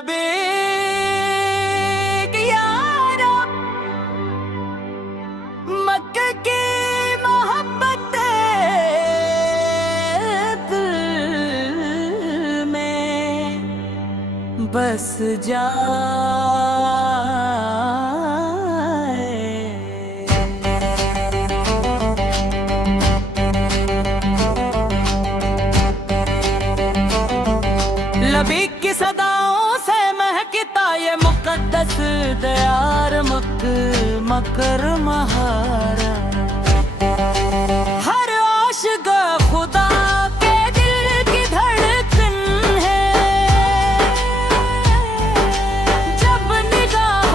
लबेक यारा मक्के की मोहब्बत दिल में बस जाए। लबीक की सदाओं से महकता ये मुकद्दस दयार मकर महारा। हर आशिक़ खुदा के दिल की धड़कन है। जब निगाह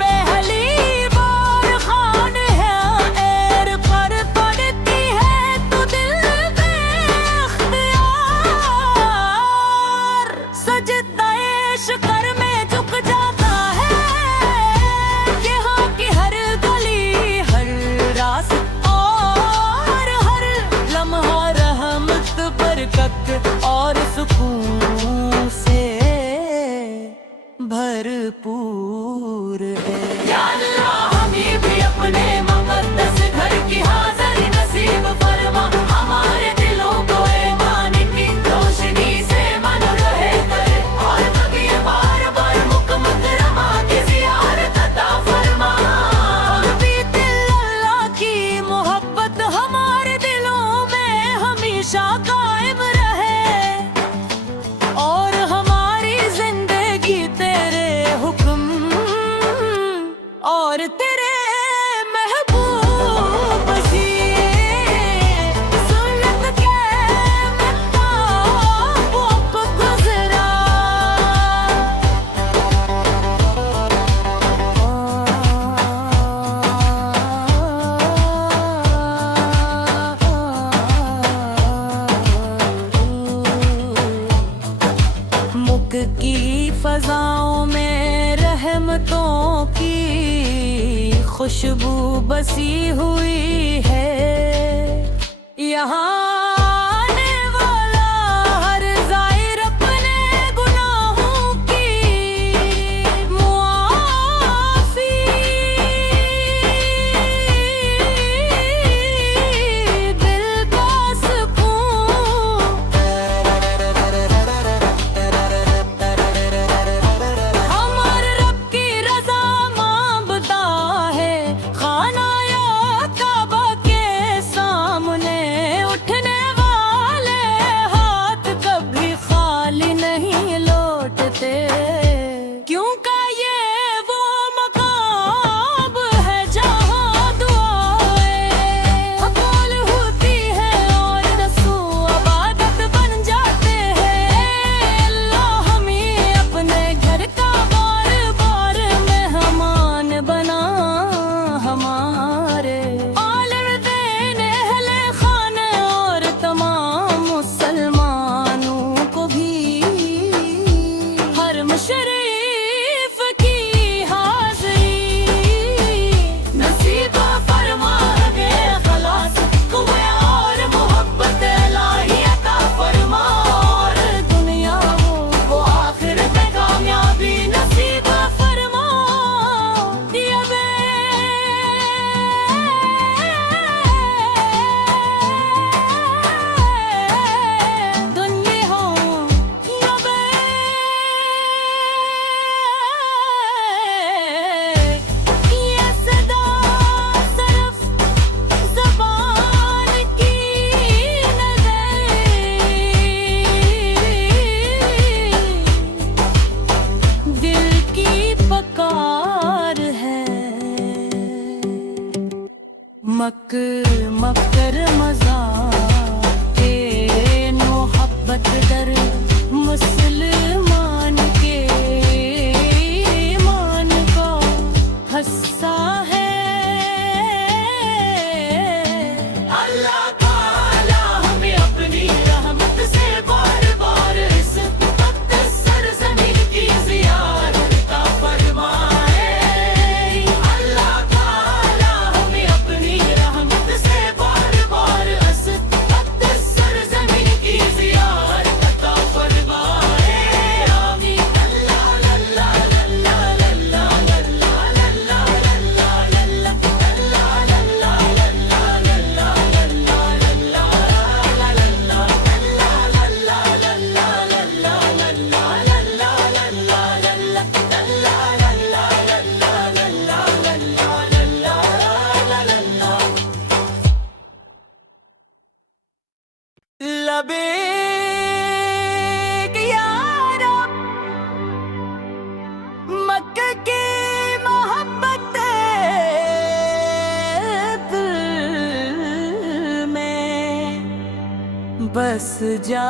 पहली बार खान है एर पर पड़ती है तो दिल बेख्तियार सजदा इश्क़ में झुक जाता है। यहाँ की हर गली हर रास्ता और हर लम्हा रहमत बरकत और सुकून से भरपूर है। या अल्लाह हमें भी अपने मुक़द्दस घर की हाज़िरी नसीब फरमा। हमारे दिलों को ईमान की रोशनी से मन रहे करे और कभी बार बार मुकम्मल की ज़ियारत अता फरमा। और भी दिल अल्लाह की मोहब्बत हमारे दिलों में हमेशा कायम रहे और हमारी जिंदगी तेरे हुक्म और तेरे महबूब सी सुन्नत के मुताबिक गुज़रा। मुक की फ़ज़ाओं में रहमतों की खुशबू बसी हुई है। यहाँ आने वाला हर ज़ाहिर अपने गुनाहों की मुआफ़ी दिल का सुकून। हमारे रब की रज़ा मांगता है खाना या काबा के सामने उठने वाले हाथ कभी खाली नहीं लौटते। क्योंकि ये वो मकाम है जहाँ दुआएं कबूल होती है और रसूल इबादत बन जाते हैं। अल्लाह हमें अपने घर का बार बार मेहमान बना। हमारे आले दीन अहले खाने और तमाम मुसलमानों को भी हरम शरीफ की हाज़िरी नसीब फरमा। हमें खलास कुव्वे और मोहब्बत इलाही अता फरमा और दुनिया वो आखिरत में कामयाबी नसीब फरमा। या दुनिया हो या ये सदा सिर्फ ज़बान की नहीं दिल की पुकार है। मकर मज़ा के मोहब्बत दर मुसलमान के ईमान को हस्सा है। अल्लाह ताला हमें अपनी रहमत से बार बार इस मुक़द्दस सरज़मीन की ज़ियारत अता फरमाए। अल्लाह ताला हमें अपनी रहमत बस जाए।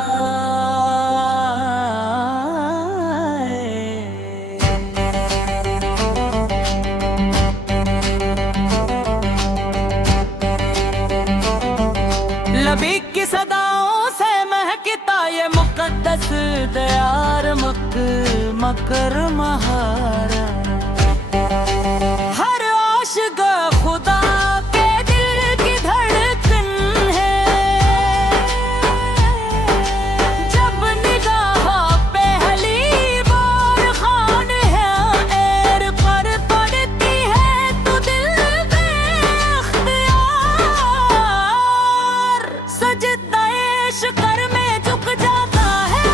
लबी की सदाओं से महकता ये मुकद्दस दयार मकर महारा। हर आशिक़ खुदा के दिल की धड़कन है। जब निगाह पहली बार खान है एर पर पड़ती है तो दिल बेख्तियार सजदा इश्क़ में झुक जाता है।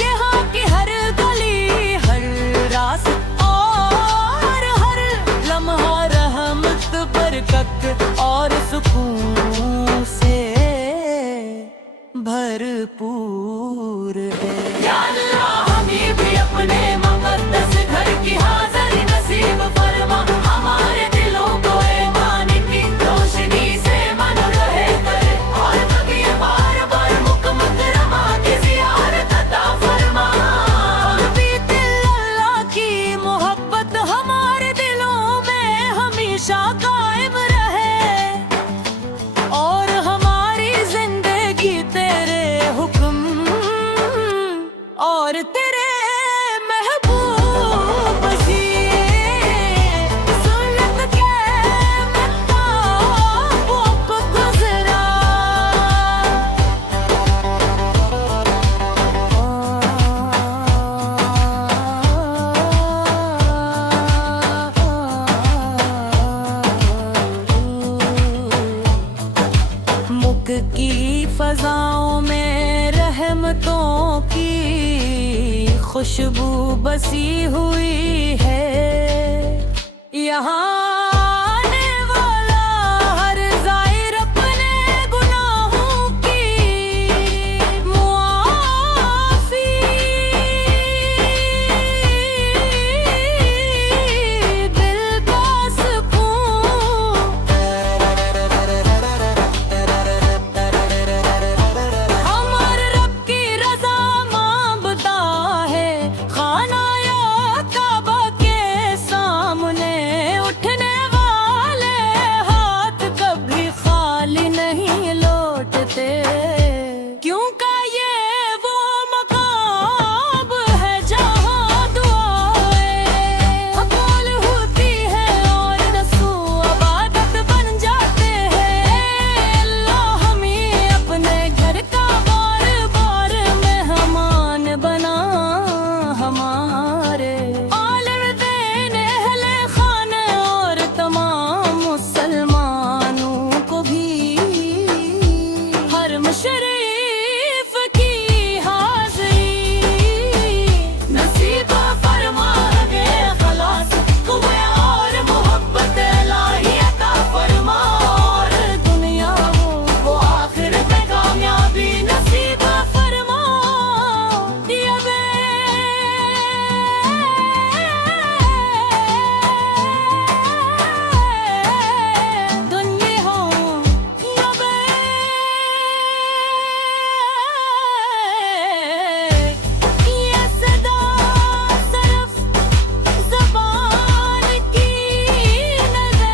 यहाँ की हर गली हर रास्ता और हर लम्हा रहमत बरकत और सुकून से भरपूर है। या अल्लाह हमें भी अपने मुक़द्दस घर की हाज़िरी नसीब फरमा। हमारे दिलों को ईमान की रोशनी से मन रहे करे और कभी बार बार मुकम्मल की ज़ियारत अता फरमा। और बीते अल्लाह की मोहब्बत हमारे दिलों में हमेशा कायम रहे और हमारी जिंदगी तेरे हुक्म और तेरे महबूब की सुन्नत के मुताबिक गुज़रा। मुक की फ़ज़ाओं में रहमतों की खुशबू बसी हुई है। यहाँ आने वाला हर ज़ाहिर अपने गुनाहों की मुआफ़ी दिल का सुकून। हमारे रब की रज़ा मांगता है खाना या काबा के सामने उठने वाले हाथ कभी खाली नहीं लौटते। क्योंकि ये वो मकाम है जहाँ दुआएं कबूल होती है और रसूल इबादत बन जाते हैं। अल्लाह हमें अपने घर का बार बार मेहमान बना। हमारे आलिम दीन अहले खाने और तमाम मुसलमानों को भी हर मुशर्रिफ की हाज़िरी नसीब फरमा। हमें खलास कुव्वे और मोहब्बत इलाही अता फरमा और दुनिया वो आखिरत में कामयाबी नसीब फरमा। या बे दुनिया हो या बे ये सदा सिर्फ ज़बान की नहीं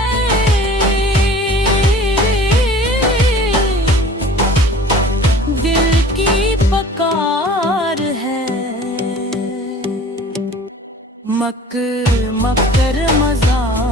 दिल की पुकार है। मकर मजार